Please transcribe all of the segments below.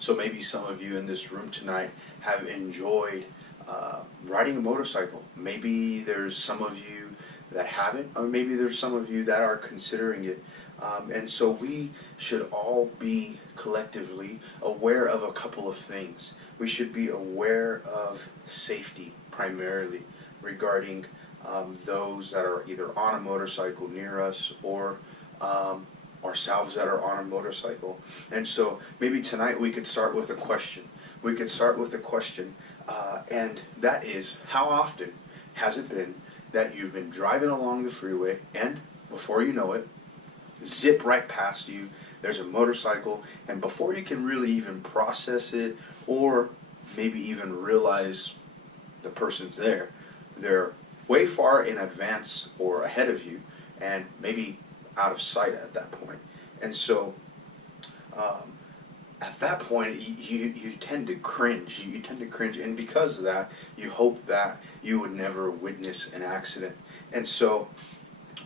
So maybe some of you in this room tonight have enjoyed riding a motorcycle. Maybe there's some of you that haven't, or maybe there's some of you that are considering it. And so we should all be collectively aware of a couple of things. We should be aware of safety primarily regarding those that are either on a motorcycle near us or ourselves that are on a motorcycle. And so maybe tonight we could start with a question. We could start with a question, and that is, how often has it been that you've been driving along the freeway and before you know it, zip right past you, there's a motorcycle, and before you can really even process it or maybe even realize the person's there, they're way far in advance or ahead of you and maybe out of sight at that point. And so at that point you tend to cringe. You tend to cringe, and because of that you hope that you would never witness an accident. And so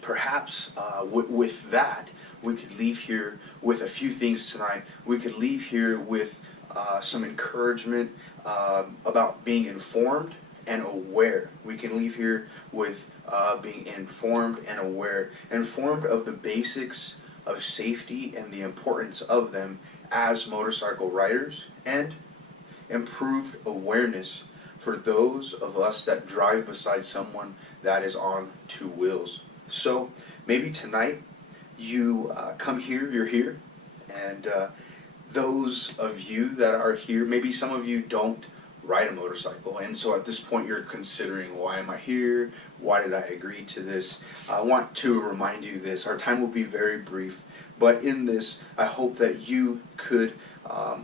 perhaps with that we could leave here with a few things tonight. We could leave here with some encouragement about being informed and aware. We can leave here with being informed and aware, informed of the basics of safety and the importance of them as motorcycle riders, and improved awareness for those of us that drive beside someone that is on two wheels. So maybe tonight you come here, you're here, and those of you that are here, maybe some of you don't ride a motorcycle, and so at this point you're considering, why am I here? Why did I agree to this? I want to remind you this. Our time will be very brief, but in this I hope that you could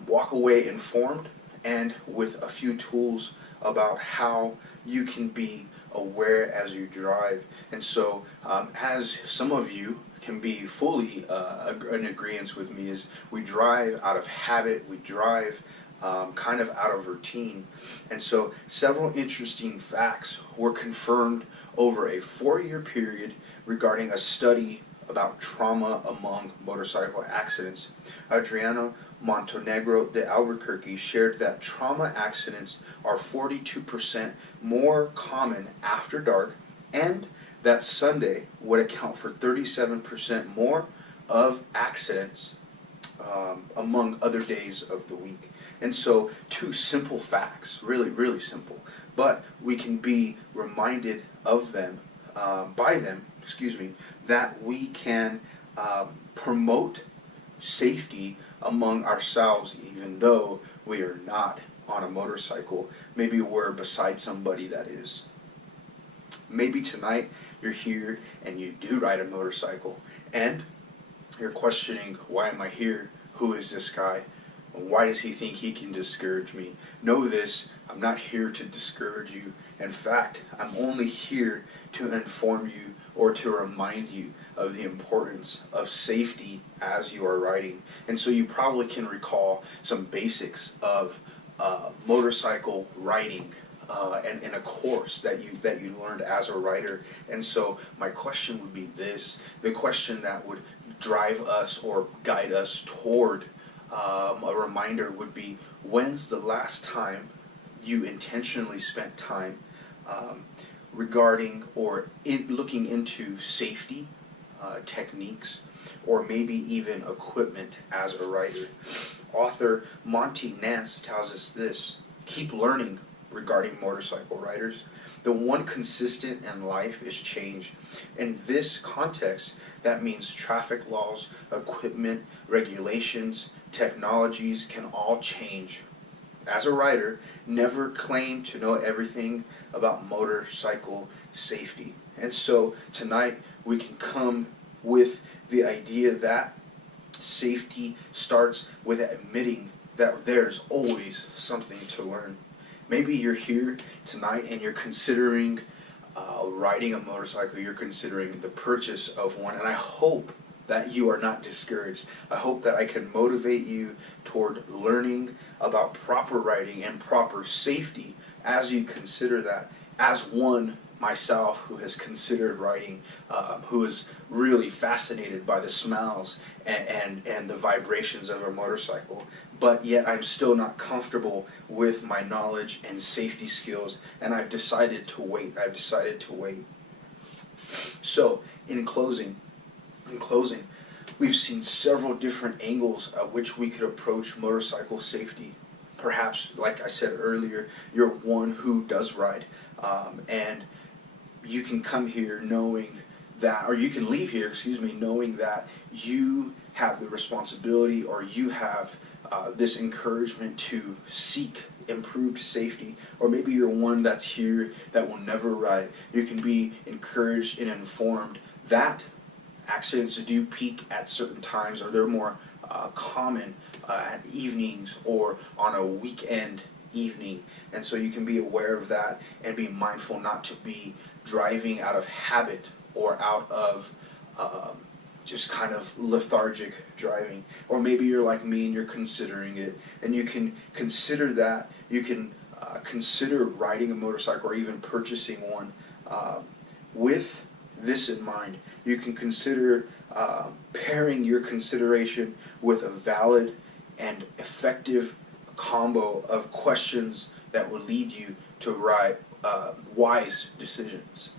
walk away informed and with a few tools about how you can be aware as you drive. And so as some of you can be fully in agreement with me, is we drive out of habit, we drive kind of out of routine. And so several interesting facts were confirmed over a 4-year period regarding a study about trauma among motorcycle accidents. Adriana Montenegro de Albuquerque shared that trauma accidents are 42% more common after dark, and that Sunday would account for 37% more of accidents among other days of the week. And so two simple facts, really, really simple, but we can be reminded of them, that we can promote safety among ourselves even though we are not on a motorcycle. Maybe we're beside somebody that is. Maybe tonight you're here and you do ride a motorcycle and you're questioning, why am I here? Who is this guy? Why does he think he can discourage me? Know this, I'm not here to discourage you. In fact, I'm only here to inform you or to remind you of the importance of safety as you are riding. And so you probably can recall some basics of motorcycle riding and a course that you learned as a rider. And so my question would be this, the question that would drive us or guide us toward a reminder would be, when's the last time you intentionally spent time regarding or looking into safety techniques, or maybe even equipment as a rider? Author Monty Nance tells us this: keep learning regarding motorcycle riders. The one consistent in life is change. In this context, that means traffic laws, equipment, regulations, technologies can all change. As a rider, never claim to know everything about motorcycle safety. And so tonight we can come with the idea that safety starts with admitting that there's always something to learn. Maybe you're here tonight and you're considering riding a motorcycle, you're considering the purchase of one, and I hope that you are not discouraged. I hope that I can motivate you toward learning about proper riding and proper safety as you consider that as one myself who has considered riding, who is really fascinated by the smells and the vibrations of a motorcycle, but yet I'm still not comfortable with my knowledge and safety skills, and I've decided to wait. So, in closing, we've seen several different angles at which we could approach motorcycle safety. Perhaps, like I said earlier, you're one who does ride, and you can come here knowing that, or you can leave here, knowing that you have the responsibility, or you have this encouragement to seek improved safety. Or maybe you're one that's here that will never ride. You can be encouraged and informed that accidents do peak at certain times, or they're more common at evenings or on a weekend evening, and so you can be aware of that and be mindful not to be driving out of habit or out of just kind of lethargic driving. Or maybe you're like me and you're considering it, and you can consider that. You can consider riding a motorcycle or even purchasing one with this in mind. You can consider pairing your consideration with a valid and effective combo of questions that will lead you to wise decisions.